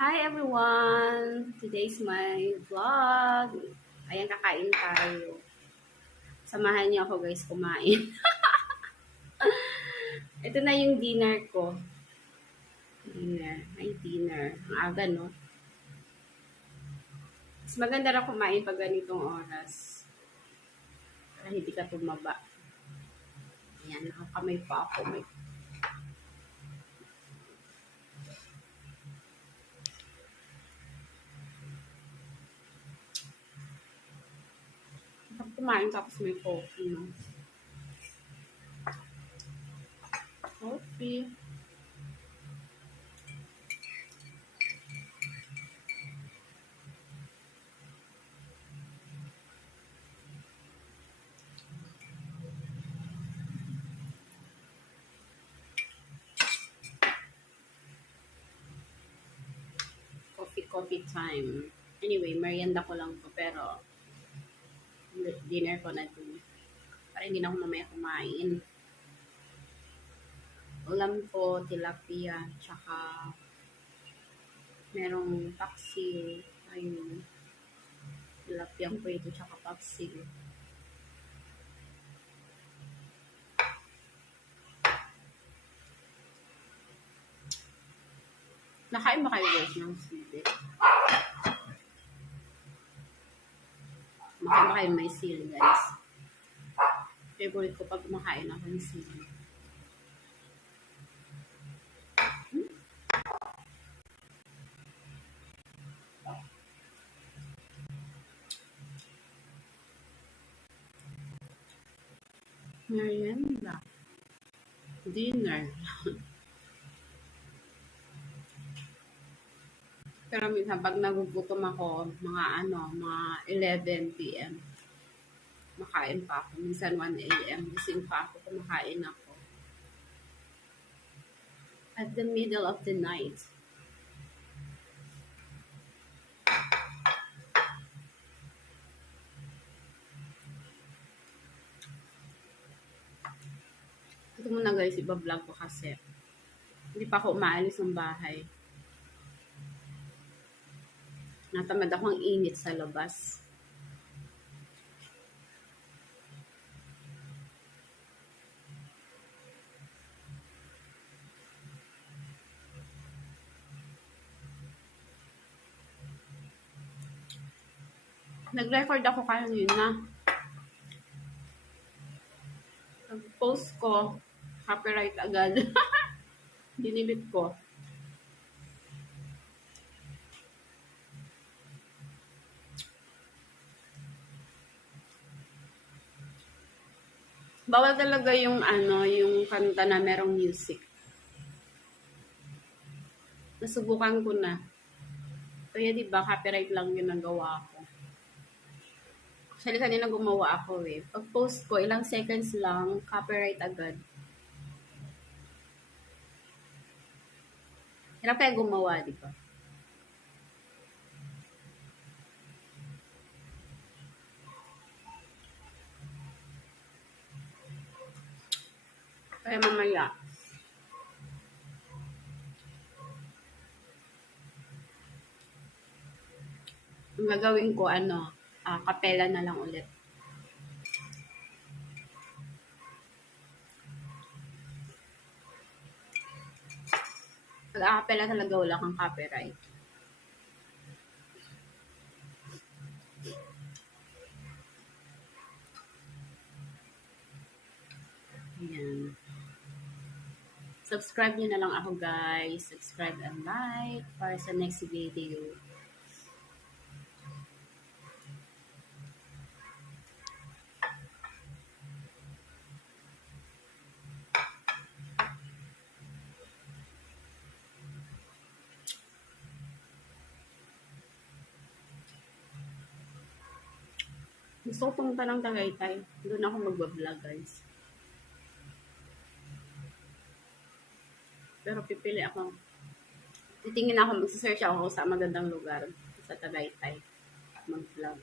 Hi everyone! Today's my vlog. Ayan, kakain tayo. Samahan niyo ako guys kumain. Ito na yung dinner ko. Dinner. Ay, dinner. Ang aga, no? Mas maganda na kumain pag ganitong oras. Para hindi ka tumaba. Ayan, nakakamay pa ako. Kumain tapos may coffee, no? Coffee. Coffee time. Anyway, merienda ko lang to pero dinner ko na to. Para hindi na ako mamaya kumain. Ulam ko, tilapia, tsaka merong paksiw. Ayun. Tilapiyang prito, tsaka paksiw. Nakain ba kayo guys ng sili? Makain ba kayo may sili guys? Favorite ko pag makain ako ng sili. Merienda. Dinner. Pero minsan pag nagugutom ako, mga 11 p.m. Makain pa ako. Minsan 1 a.m. Gising pa ako, kumakain ako. At the middle of the night. Ito muna guys, iba-vlog ko kasi. Hindi pa ako umaalis ng bahay. Natamad ako ang init sa labas. Nag-record ako kanina. Nag-post ko, copyright agad. Dinilit ko. Bawal talaga yung yung kanta na merong music. Nasubukan ko na. Kaya diba, copyright lang yung nagawa ko. Actually, kanina gumawa ako eh. Pag-post ko, ilang seconds lang, copyright agad. Hirap kaya gumawa, di ba? Kaya mamaya. Ang gagawin ko, kapela na lang ulit. Pag-akapela talaga wala kang copyright. Ayan. Subscribe nyo na lang ako guys. Subscribe and like para sa next video. Gusto ko pumunta ng Tagaytay. Doon ako magbablog guys. Pero pipili ako. Titingin ako, magsasearch ako sa magandang lugar sa Tagaytay. Mag-vlog.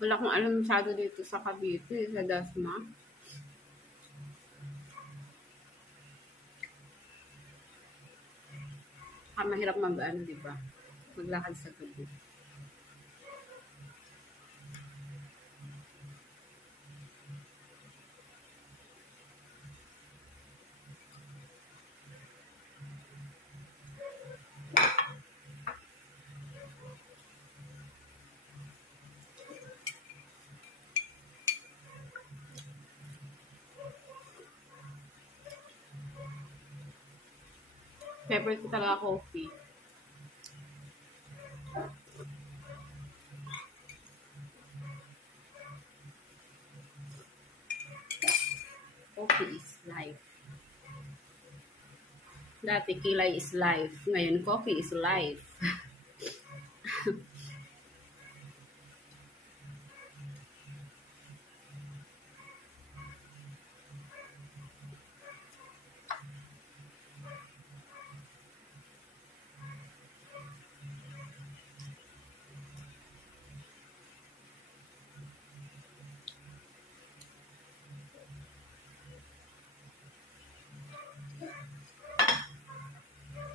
Wala akong alam masyado dito sa Cavite, sa Dasma. Mahirap mag-ano, di ba? Maglakad sa gabi. Favorite ko talaga coffee. Coffee is life. Dati kilay is life. Ngayon, coffee is life.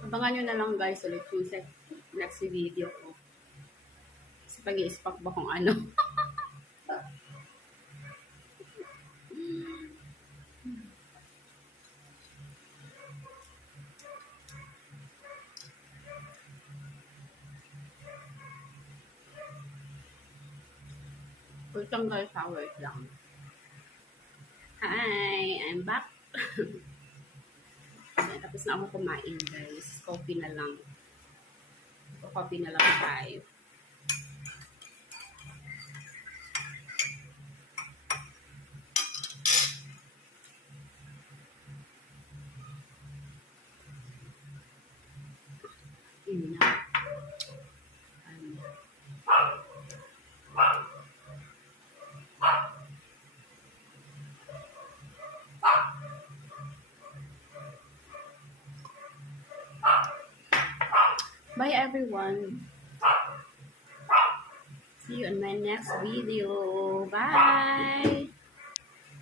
Abangan nyo na lang guys ulit yung next video ko. Kasi pag-i-stock ba kung ano. Wait lang guys, wait lang. Hi, I'm back. Tapos na ako kumain guys. Coffee na lang. Coffee na lang tayo. Yun na. Bye everyone. See you in my next video. Bye.